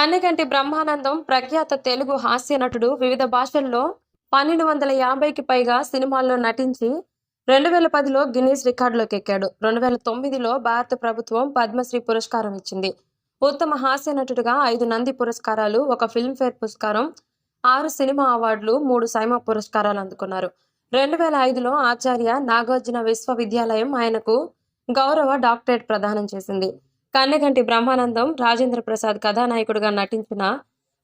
కన్నెగంటి బ్రహ్మానందం ప్రఖ్యాత తెలుగు హాస్య నటుడు. వివిధ భాషల్లో 1250కి పైగా సినిమాల్లో నటించి 2010లో గిన్నీస్ రికార్డులోకి ఎక్కాడు. 2009లో భారత ప్రభుత్వం పద్మశ్రీ పురస్కారం ఇచ్చింది. ఉత్తమ హాస్య నటుడిగా 5 నంది పురస్కారాలు, 1 ఫిల్మ్ఫేర్ పురస్కారం, 6 సినిమా అవార్డులు, 3 సైమా పురస్కారాలు అందుకున్నారు. 2005లో ఆచార్య నాగార్జున విశ్వవిద్యాలయం ఆయనకు గౌరవ డాక్టరేట్ ప్రదానం చేసింది. కన్నెగంటి బ్రహ్మానందం రాజేంద్ర ప్రసాద్ కథానాయకుడిగా నటించిన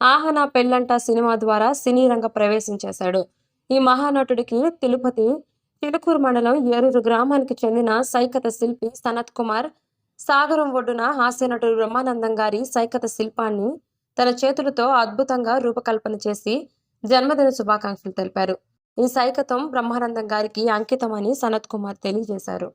ఆహనా పెళ్ళంట సినిమా ద్వారా సినీ రంగ ప్రవేశం చేశాడు. ఈ మహానటుడికి తిరుపతి చిలుకూరు మండలం ఏరూరు గ్రామానికి చెందిన సైకత శిల్పి సనత్ కుమార్ సాగరం ఒడ్డున హాస్యనటుడు బ్రహ్మానందం గారి సైకత శిల్పాన్ని తన చేతులతో అద్భుతంగా రూపకల్పన చేసి జన్మదిన శుభాకాంక్షలు తెలిపారు. ఈ సైకతం బ్రహ్మానందం గారికి అంకితమని సనత్ కుమార్ తెలియజేశారు.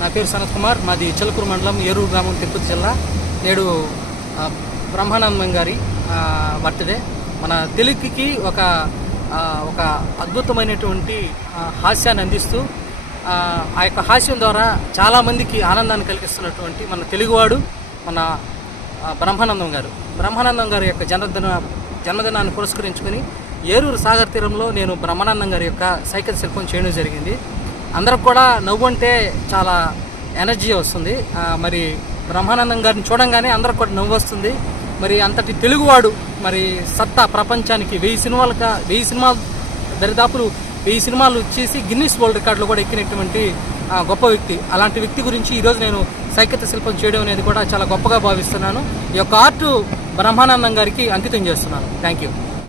నా పేరు సనత్ కుమార్, మాది చిలకూరు మండలం, ఏరూరు గ్రామం, తిరుపతి జిల్లా. నేడు బ్రహ్మానందం గారి బర్త్డే. మన తెలుగుకి ఒక అద్భుతమైనటువంటి హాస్యాన్ని అందిస్తూ ఆ యొక్క హాస్యం ద్వారా చాలామందికి ఆనందాన్ని కలిగిస్తున్నటువంటి మన తెలుగువాడు మన బ్రహ్మానందం గారు. బ్రహ్మానందం గారి యొక్క జన్మదినాన్ని పురస్కరించుకొని ఏరూరు సాగర్ తీరంలో నేను బ్రహ్మానందం గారి యొక్క సైకిల్ శిల్పం చేయడం జరిగింది. అందరికి కూడా నవ్వు అంటే చాలా ఎనర్జీ వస్తుంది. మరి బ్రహ్మానందం గారిని చూడంగానే అందరికి కూడా నవ్వు వస్తుంది. మరి అంతటి తెలుగువాడు, మరి సత్తా ప్రపంచానికి 1000 సినిమాలు దరిదాపులు 1000 సినిమాలు చేసి గిన్నిస్ వరల్డ్ రికార్డులో కూడా ఎక్కినటువంటి గొప్ప వ్యక్తి. అలాంటి వ్యక్తి గురించి ఈరోజు నేను సైకిల్ శిల్పం చేయడం అనేది కూడా చాలా గొప్పగా భావిస్తున్నాను. ఈ యొక్క ఆర్ట్ బ్రహ్మానందం గారికి అంకితం చేస్తున్నాను. Thank you.